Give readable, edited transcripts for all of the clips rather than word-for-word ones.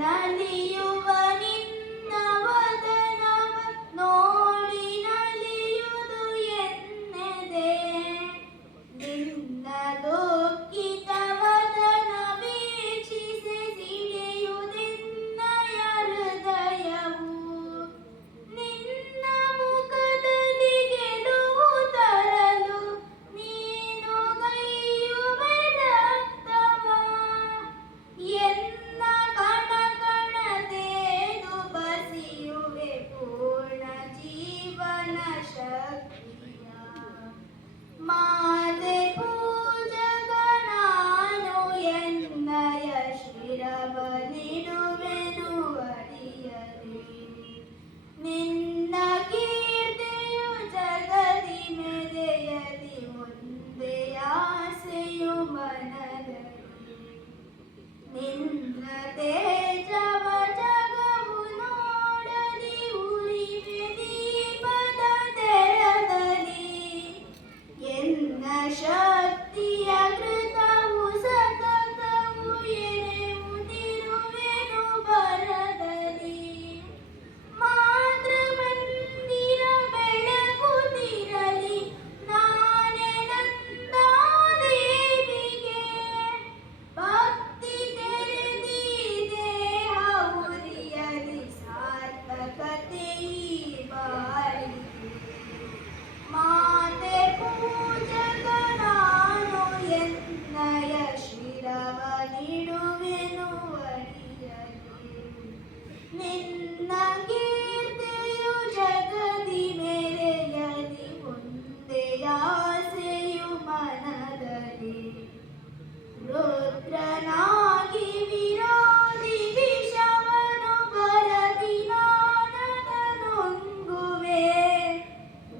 ನಲಿಯುವ ನಿನ್ನ ವದನವ ನೋಡಿ ನಲಿಯುವುದು ಎನ್ನೆದೆ. ನಿನ್ನ ದುಃಖಿತ ವದನ ವೀಕ್ಷಿಸಿ ಸಿಡಿಯುವುದೆನ್ನಯ ಹೃದಯವು. ನಿನ್ನ ಮುಖದಲ್ಲಿ ಗೆಲುವು ತರಲು ನೀನು ಗೈಯುವೆ ರಕ್ತವ. ಎನ್ನ ಕಣ ಕಣದೇದು ಬಸಿಯುವೆ ಪೂರ್ಣ ಜೀವನ ಶಕ್ತಿಯ. ಮಾತೆ ಪೂಜಕ ನಾನು ಎನ್ನಯ ಶಿರವ ನಿಡುವೆನು ಅಡಿಯಲಿ. ನಿನ್ನ ಕೀರ್ತಿಯು ಜಗದಿ ಮೆರೆಯಲಿ ಒಂದೇ ಆಸೆಯು ಮನದಲ್ಲಿ. ನಿನ್ನ ತೇಜವ ಜಗವು ನೋಡಲಿ ಉರಿವೆ ದೀಪದ ತೆರದಲ್ಲಿ. ಎನ್ನ ಶಕ್ತಿಯ ಕೃತವು ಸತತವು ಎರೆಯುವುದಿರುವೆನು ಬರದಲ್ಲಿ. ಮಾತೃಮಂದಿರ ಬೆಳಗುತ್ತಿರಲಿ ನಾನೇ ನಂದ ದೇವಿಗೆ. ಭಕ್ತಿ ತೆರೆದಿ ದೇಹ ಉರಿಯಲಿ ಸಾರ್ಥಕತೆ ಈ ಬಾಳಿಗೆ. ಮಾತೆ ಪೂಜಕ ನಾನು ಎನ್ನಯ ಶಿರವ ನಿಡುವೆನು ಅಡಿಯಲಿ. ನಿನ್ನ ಕೀರ್ತಿಯು ಜಗದಿ ಮೆರೆಯಲಿ ಒಂದೇ ಆಸೆಯು ಮನದಲ್ಲಿ. ರುದ್ರನಾಗಿ ವಿರೋಧಿ ವಿಷವನು ಬರದಿ ನಾನದ ನುಂಗುವೆ.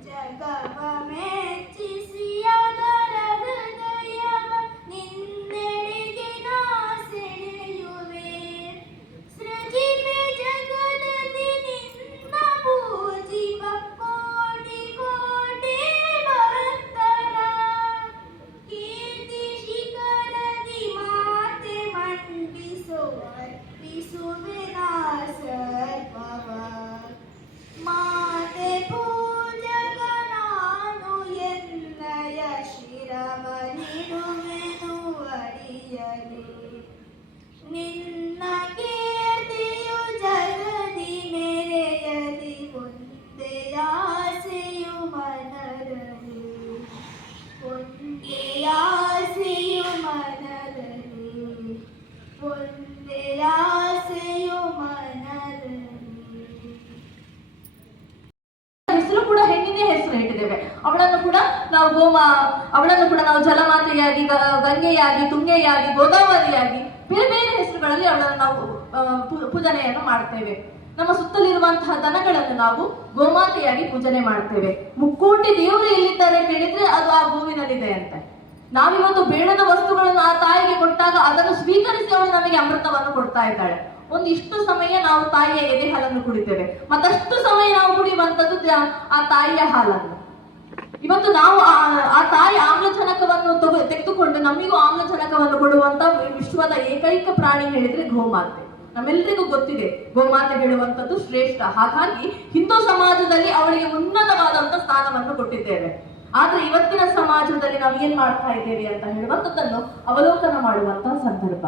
ಜಗವ ಮೆಚ್ಚಿಸಿ ಅದರ ಹೃದಯವ ನಿನ್ನೆಡೆಗೆ ನಾ ಸೆಳೆಯುವೆ. ಸೃಜಿಪೆ ಜಗದಲ್ಲಿ ನಿನ್ನ ಪೂಜಿವ ಕೋಟಿ ಕೋಟಿ ಭಕ್ತರ. ಕೀರ್ತಿ ಶಿಖರದಿ ಮಾತೆ ಮಂಡಿಸೋ ಅರ್ಪಿಸುವೆ ನಾ ಸರ್ವವ. ಮಾತೆ ಪೂಜಕ ನಾನು ಎನ್ನಯ ಶಿರವ ನಿಡುವೆನು ಅಡಿಯಲಿ. ನಿನ್ನ ಕೀರ್ತಿಯು ಜಗದಿ ಮೆರೆಯಲಿ ಒಂದೇ ಆಸೆಯು ಮನದಲ್ಲಿ. ಒಂದೇ ಆಸೆಯು ಮನದಲ್ಲಿ. ಒಂದೇ ಆಸೆಯು ಮನದಲ್ಲಿ. ಹೆಸರು ಕೂಡ ಹೆಣ್ಣಿನೇ ಹೆಸರು ಇಟ್ಟಿದ್ದೇವೆ. ಅವಳನ್ನು ಕೂಡ ನಾವು ಜಲಮಾತೆಯಾಗಿ, ಗಂಗೆಯಾಗಿ, ತುಂಗೆಯಾಗಿ, ಗೋದಾವರಿಯಾಗಿ ಬೇರೆ ಬೇರೆ ಹೆಸರುಗಳಲ್ಲಿ ಅವಳನ್ನು ನಾವು ಪೂಜನೆಯನ್ನು ಮಾಡ್ತೇವೆ. ನಮ್ಮ ಸುತ್ತಲಿರುವಂತಹ ದನಗಳನ್ನು ನಾವು ಗೋಮಾತೆಯಾಗಿ ಪೂಜನೆ ಮಾಡ್ತೇವೆ. ಮುಕ್ಕೋಟಿ ದೇವರು ಎಲ್ಲಿದ್ದಾರೆ ಕೇಳಿದ್ರೆ ಅದು ಆ ಗೋವಿನಲ್ಲಿದೆ ಅಂತೆ. ನಾವಿವತ್ತು ಬೇಡದ ವಸ್ತುಗಳನ್ನು ಆ ತಾಯಿಗೆ ಕೊಟ್ಟಾಗ ಅದನ್ನು ಸ್ವೀಕರಿಸಿ ಅವಳು ನಮಗೆ ಅಮೃತವನ್ನು ಕೊಡ್ತಾ ಇದ್ದಾಳೆ. ಒಂದಿಷ್ಟು ಸಮಯ ನಾವು ತಾಯಿಯ ಎದೆ ಹಾಲನ್ನು ಕುಡಿತೇವೆ, ಮತ್ತಷ್ಟು ಸಮಯ ನಾವು ಕುಡಿಯುವಂಥದ್ದು ಆ ತಾಯಿಯ ಹಾಲನ್ನು. ಇವತ್ತು ನಾವು ಆ ತಾಯಿ ಆಮ್ಲಜನಕವನ್ನು ತೆಗೆದುಕೊಂಡು ನಮಿಗೂ ಆಮ್ಲಜನಕವನ್ನು ಕೊಡುವಂತ ವಿಶ್ವದ ಏಕೈಕ ಪ್ರಾಣಿ ಹೇಳಿದ್ರೆ ಗೋಮಾತೆ. ನಮ್ಮೆಲ್ಲರಿಗೂ ಗೊತ್ತಿದೆ ಗೋಮಾತೆ ಹೇಳುವಂಥದ್ದು ಶ್ರೇಷ್ಠ. ಹಾಗಾಗಿ ಹಿಂದೂ ಸಮಾಜದಲ್ಲಿ ಅವಳಿಗೆ ಉನ್ನತವಾದಂತಹ ಸ್ಥಾನವನ್ನು ಕೊಟ್ಟಿದ್ದೇವೆ. ಆದ್ರೆ ಇವತ್ತಿನ ಸಮಾಜದಲ್ಲಿ ನಾವು ಏನ್ ಮಾಡ್ತಾ ಇದ್ದೇವೆ ಅಂತ ಹೇಳುವಂಥದ್ದನ್ನು ಅವಲೋಕನ ಮಾಡುವಂತಹ ಸಂದರ್ಭ.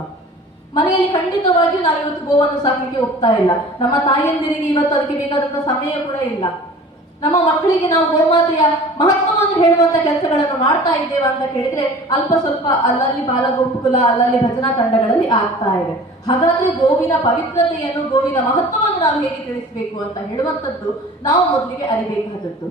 ಮನೆಯಲ್ಲಿ ಖಂಡಿತವಾಗಿಯೂ ನಾವು ಇವತ್ತು ಗೋವನ್ನು ಸಾಕಲಿಕ್ಕೆ ಹೋಗ್ತಾ ಇಲ್ಲ. ನಮ್ಮ ತಾಯಿಯಂದಿರಿಗೆ ಇವತ್ತು ಅದಕ್ಕೆ ಬೇಕಾದಂತಹ ಸಮಯ ಕೂಡ ಇಲ್ಲ. ನಮ್ಮ ಮಕ್ಕಳಿಗೆ ನಾವು ಗೋಮಾತೆಯ ಮಹತ್ವವನ್ನು ಹೇಳುವಂತ ಕೆಲಸಗಳನ್ನು ಮಾಡ್ತಾ ಇದ್ದೇವೆ ಅಂತ ಕೇಳಿದ್ರೆ ಅಲ್ಪ ಸ್ವಲ್ಪ ಅಲ್ಲಲ್ಲಿ ಬಾಲಗೋಕುಲ, ಅಲ್ಲಲ್ಲಿ ಭಜನಾ ತಂಡಗಳಲ್ಲಿ ಆಗ್ತಾ ಇದೆ. ಹಾಗಾದ್ರೆ ಗೋವಿನ ಪವಿತ್ರತೆಯನ್ನು, ಗೋವಿನ ಮಹತ್ವವನ್ನು ನಾವು ಹೇಗೆ ತಿಳಿಸಬೇಕು ಅಂತ ಹೇಳುವಂಥದ್ದು ನಾವು ಮೊದಲಿಗೆ ಅರಿಬೇಕಾದದ್ದು.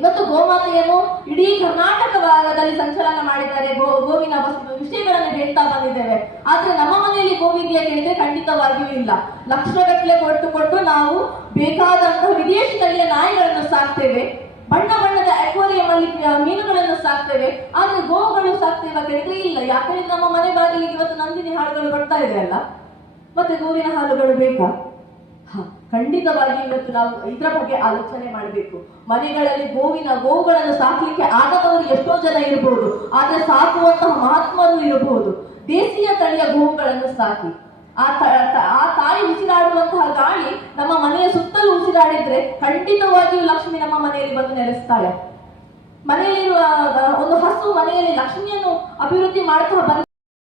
ಇವತ್ತು ಗೋಮಾತೆಯನ್ನು ಇಡೀ ಕರ್ನಾಟಕದಲ್ಲಿ ಸಂಚಲನ ಮಾಡಿದ್ದಾರೆ. ಗೋವಿನ ವಿಷಯಗಳನ್ನು ಹೇಳ್ತಾ ಬಂದಿದ್ದೇವೆ. ಆದ್ರೆ ನಮ್ಮ ಮನೆಯಲ್ಲಿ ಗೋವಿದೆಯಾ ಕೇಳಿದ್ರೆ ಖಂಡಿತವಾಗಿಯೂ ಇಲ್ಲ. ಲಕ್ಷಗಟ್ಟಲೆ ಕೊಟ್ಟು ನಾವು ಬೇಕಾದಂತಹ ವಿದೇಶಿ ತಳಿಯ ನಾಯಿಗಳನ್ನು ಸಾಕ್ತೇವೆ, ಬಣ್ಣ ಬಣ್ಣದ ಅಕ್ವೇರಿಯಂ ಅಲ್ಲಿ ಮೀನುಗಳನ್ನು ಸಾಕ್ತೇವೆ. ಆದ್ರೆ ಗೋವುಗಳು ಸಾಕ್ತೇವೆ ಕೇಳಿದ್ರೆ ಇಲ್ಲ. ಯಾಕಂದ್ರೆ ನಮ್ಮ ಮನೆ ಬಾಗಿಲಿಗೆ ಇವತ್ತು ನಂದಿನಿ ಹಾಲುಗಳು ಬರ್ತಾ ಇದೆ ಅಲ್ಲ, ಮತ್ತೆ ಗೋವಿನ ಹಾಲುಗಳು ಬೇಕಾ? ಖಂಡಿತವಾಗಿ ಇವತ್ತು ನಾವು ಇದರ ಬಗ್ಗೆ ಆಲೋಚನೆ ಮಾಡಬೇಕು. ಮನೆಗಳಲ್ಲಿ ಗೋವುಗಳನ್ನು ಸಾಕಲಿಕ್ಕೆ ಆಗದವರು ಎಷ್ಟೋ ಜನ ಇರಬಹುದು, ಆದ್ರೆ ಸಾಕುವಂತಹ ಮಹಾತ್ಮರು ಇರಬಹುದು. ದೇಶೀಯ ತಳಿಯ ಗೋವುಗಳನ್ನು ಸಾಕಿ ಆ ಉಸಿರಾಡುವಂತಹ ಗಾಳಿ ನಮ್ಮ ಮನೆಯ ಸುತ್ತಲೂ ಉಸಿರಾಡಿದ್ರೆ ಖಂಡಿತವಾಗಿಯೂ ಲಕ್ಷ್ಮಿ ನಮ್ಮ ಮನೆಯಲ್ಲಿ ಬಂದು ನೆಲೆಸ್ತಾಳೆ. ಮನೆಯಲ್ಲಿರುವ ಒಂದು ಹಸು ಮನೆಯಲ್ಲಿ ಲಕ್ಷ್ಮಿಯನ್ನು ಅಭಿವೃದ್ಧಿ ಮಾಡ್ತಾ ಬಂದ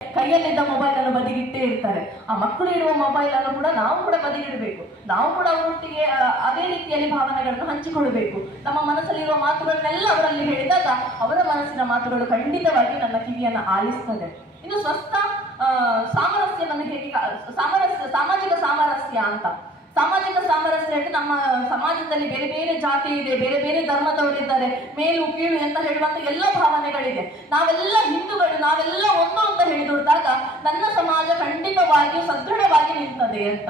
ಕೈಯಲ್ಲಿದ್ದ ಮೊಬೈಲ್ ಅನ್ನು ಬದಿಗಿಟ್ಟೇ ಇರ್ತಾರೆ. ಆ ಮಕ್ಕಳು ಇರುವ ಮೊಬೈಲ್ ಅನ್ನು ಕೂಡ ನಾವು ಕೂಡ ಬದಿಗಿಡಬೇಕು. ನಾವು ಕೂಡ ಅವರೊಟ್ಟಿಗೆ ಅದೇ ರೀತಿಯಲ್ಲಿ ಭಾವನೆಗಳನ್ನು ಹಂಚಿಕೊಳ್ಳಬೇಕು. ನಮ್ಮ ಮನಸ್ಸಲ್ಲಿರುವ ಮಾತುಗಳನ್ನೆಲ್ಲ ಅವರಲ್ಲಿ ಹೇಳಿದಾಗ ಅವರ ಮನಸ್ಸಿನ ಮಾತುಗಳು ಖಂಡಿತವಾಗಿ ನನ್ನ ಕಿವಿಯನ್ನು ಆಲಿಸ್ತದೆ. ಇನ್ನು ಸ್ವಸ್ಥ ಸಾಮರಸ್ಯವನ್ನು ಹೇಗೆ ಸಾಮಾಜಿಕ ಸಾಮರಸ್ಯ ಅಂತ. ಸಾಮಾಜಿಕ ಸಾಮರಸ್ಯ ಅಂದ್ರೆ ನಮ್ಮ ಸಮಾಜದಲ್ಲಿ ಬೇರೆ ಬೇರೆ ಜಾತಿ ಇದೆ, ಬೇರೆ ಬೇರೆ ಧರ್ಮದವರಿದ್ದಾರೆ, ಮೇಲು ಕೀಳು ಅಂತ ಹೇಳುವಂತ ಎಲ್ಲ ಭಾವನೆಗಳಿದೆ. ನಾವೆಲ್ಲ ಹಿಂದೂಗಳು, ನಾವೆಲ್ಲ ಒಂದು ಅಂತ ಹೇಳಿದಾಗ ನನ್ನ ಸಮಾಜ ಖಂಡಿತವಾಗಿಯೂ ಸದೃಢವಾಗಿ ನಿಲ್ತದೆ ಅಂತ.